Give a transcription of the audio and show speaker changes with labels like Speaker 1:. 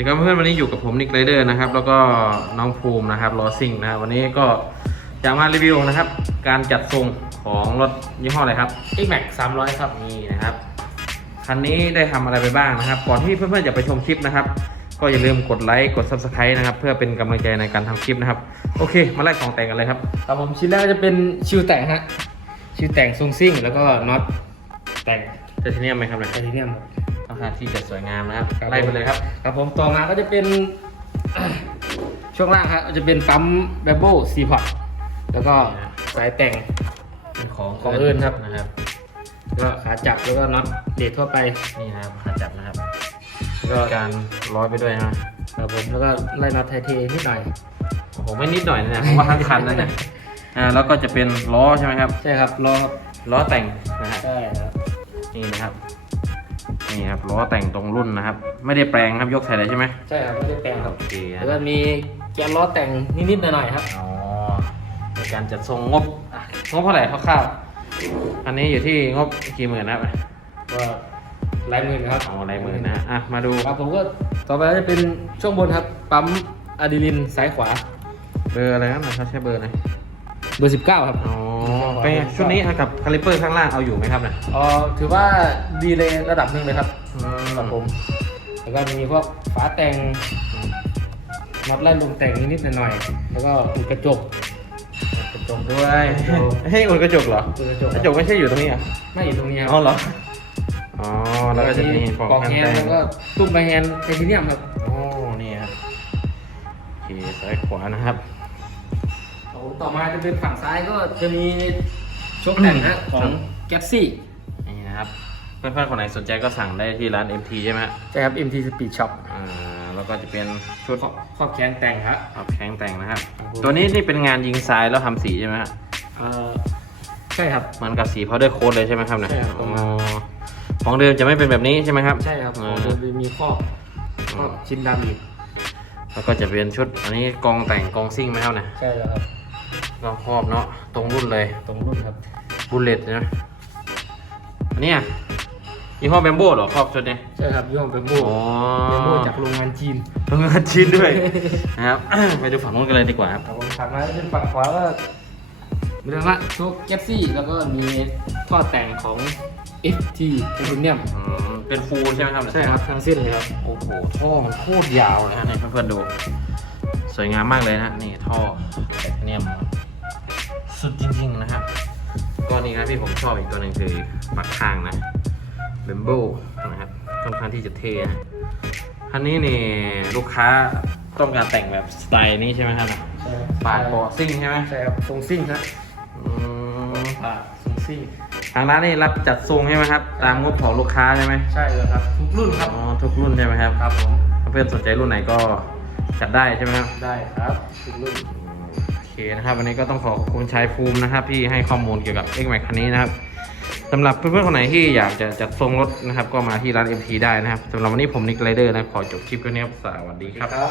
Speaker 1: ดีครับเพื่อนวันนี้อยู่กับผมนิกไรเดอร์นะครับ แล้วก็น้องภูมินะครับลอซิงนะครับวันนี้ก็จะมารีวิวนะครับ การจัดทรงของรถยี่ห้ออะไรครับ X Max 300 ครับนี่นะครับคันนี้ได้ทำอะไรไปบ้างนะครับ ก่อนที่เพื่อนๆจะไปชมคลิปนะครับ ก็อย่าลืมกดไลค์กด Subscribe นะครับ เพื่อเป็นกำลังใจในการทำคลิปนะครับ โอเค มาไล่ของแต่งกันเลยครับ
Speaker 2: ครับผมชิ้นแรกก็จะเป็นชิวแต่งฮะชิวแต่งทรงซิ่ง แล้วก็น็อตแต่ง
Speaker 1: เทเทเนียมไหมครับเนี่ยไทเทเนียมครับ ค่อนข้างที่จะสวยงามนะครับครับ ไล่ไปเลยครับ
Speaker 2: ครับผมต่อมาก็จะเป็น ช่วงล่างครับก็จะเป็นปั๊มแบมโบ้ซีพอตแล้วก็สายแต่ง เป็นของของเอิญครับ นะครับ แล้วก็ขาจับแล้วก็น็อตเดททั่วไป
Speaker 1: นี่นะครับขาจับนะครับแล้วก็การร้อยไปด้วยนะครับ
Speaker 2: ครับผมแล้วก็ไล่น็อตไทเทนิดหน่อย
Speaker 1: โอ้โหไม่นิดหน่อยนะผมว่าทั้งคันนั่นแหละอ่าแล้วก็จะเป็นล้อใช่ไหมครับ
Speaker 2: ใช่ครับล้อครับ
Speaker 1: ล้อแต่งนะฮะใช่ครับ นี่นะครับ นี่ครับล้อแต่งตรงรุ่นนะครับ ไม่ได้แปลงครับยกใส่เลยใช่ไหม
Speaker 2: ใช่ครับไม่ได้แปลงครับโอเคแล้วก็มีแกนล้อแต่งนิดๆหน่อยๆครับ
Speaker 1: อ๋อในการจัดทรงงบอะงบเท่าไหร่คร่าวๆอันนี้อยู่ที่งบกี่หมื่นนะครับ
Speaker 2: ก็ลายมือนะครับ
Speaker 1: อ๋อหลายหมื่นนะอะมาดู
Speaker 2: ครับผมก็ต่อไปก็จะเป็นช่วงบนครับปั๊มอะดรีลินซ้ายขวา
Speaker 1: เบอร์อะไรครับเขาใช้เบอร์อะไร เบอร์19ครับ อ๋อเป็นไงชุดนี้กับคาลิเปอร์ข้างล่างเอาอยู่ไหมครับเนี่ย
Speaker 2: เอ๋อถือว่าดีเลยระดับหนึ่งเลยครับอืครับผมแล้วก็มีพวกฝาแต่งน็อตไล่ลงแต่งนิดๆหน่อยๆแล้วก็อุดกระจก
Speaker 1: กระจกด้วยให้อุดกระจกเหรออุดกระจกกระจกไม่ใช่อยู่ตรงนี้เหรอะไม่อยู่ตรงนี้คอ๋อรับเหรออ๋อแล้วก็จะมีป
Speaker 2: ปออกกแฮแฮนนด์ด์แล้วก็ตุ้มใบแฮนด์ไทเทเนียมครับ
Speaker 1: โอ้นี่ครับโอเคซ้ายขวานะครับครับผม
Speaker 2: ต่อมาจะเป็นฝั่งซ้ายก็จะมีชกแต่งนะของแก s ซี่
Speaker 1: นี่นะครับ เพื่อนๆคนไหนสนใจก็สั่งได้ที่ร้าน MT ใช่ไหมฮะ
Speaker 2: ใช่ครับ MT Speed Shop
Speaker 1: อ่าแล้วก็จะเป็นชุดขอบ
Speaker 2: ขอบแขนแต่งครับ
Speaker 1: อับแข้งแต่งนะครับครับผมตัวนี้นี่เป็นงานยิงทรายแล้วทำสีใช่ไหมฮะ
Speaker 2: เอ่อใช่ครับ
Speaker 1: เหมันกับสีพาวเดอร์โค้ดเลยใช่ไหมครับเนี่ยใช่ครับ อ๋อของเดิมจะไม่เป็นแบบนี้ใช่ไหมครับ
Speaker 2: ใช่ครับอ่าจะมีครอบครอบชิ้นดำอีก
Speaker 1: แล้วก็จะเป็นชุดอันนี้กองแต่งกองซิ่งไหมครับเนี่ย ใช่แล้วครับ กองครอบเนาะตรงรุ่นเลยตรงรุ่นครับบุลเลตนะอันเนี้ยยี่ห้อแบมโบ้เหรอครอบชุดเนี้ย
Speaker 2: ใช่ครับยี่ห้อเบมโบอ
Speaker 1: ๋อเบ
Speaker 2: มโบจากโรงงานจีน
Speaker 1: โรงงานชิ้นด้วยนะครับไปดูฝั่งนู้นกันเลยดีกว่าครับ
Speaker 2: ครับผมถัดมาจะเป็นฝั่งขวาก็มีเรื่องละโชคแก s ซี่แล้วก็มีท่อแต่งของ FT ไทเทเนียม
Speaker 1: อืมเป็นฟูลใช่ไหมครับ
Speaker 2: ใช่ครับทั้งสิ้นเลยครับ
Speaker 1: โอ้โหท่อมันโคตรยาวเลยฮะนี่เพื่อนๆดู สวยงามมากเลยนะนี่ท่อไทเทเนียม
Speaker 2: สุดจริงๆนะครับ
Speaker 1: ก็นี่ครับที่ผมชอบอีกตัวหนึ่งคือปักข้างนะเบมโบนะครับค่อนข้างที่จะเท่นะคันนี้นี่ลูกค้าต้องการแต่งแบบสไตล์นี้ใช่ไหมครับใช่ครับปาดเบาะซิ่งใช่ไหม
Speaker 2: ใช่ครับทรงซิ่งครับ
Speaker 1: อืม
Speaker 2: ปาดทรงซิ่ง
Speaker 1: ทางร้านนี่รับจัดทรงใช่ไหมครับ ตามงบของลูกค้าใช่ไหม
Speaker 2: ใช่แล้วครับ ทุกรุ่นครับ
Speaker 1: อ๋อทุกรุ่นใช่ไหมครับครับผมถ้าเพื่อนสนใจรุ่นไหนก็จัดได้ใช่ไหมครับ
Speaker 2: ได้ครับทุกรุ่นโอ
Speaker 1: เคนะครับวันนี้ก็ต้องขอขอบคุณชายภูมินะครับ ที่ให้ข้อมูลเกี่ยวกับ X Max คันนี้นะครับสำหรับเพื่อนๆคนไหนที่อยากจะจัดทรงรถนะครับ ก็มาที่ร้าน MT ได้นะครับสำหรับวันนี้ผมนิกไรเดอร์นะขอจบคลิปแค่นี้ครับสวัสดีครับครับ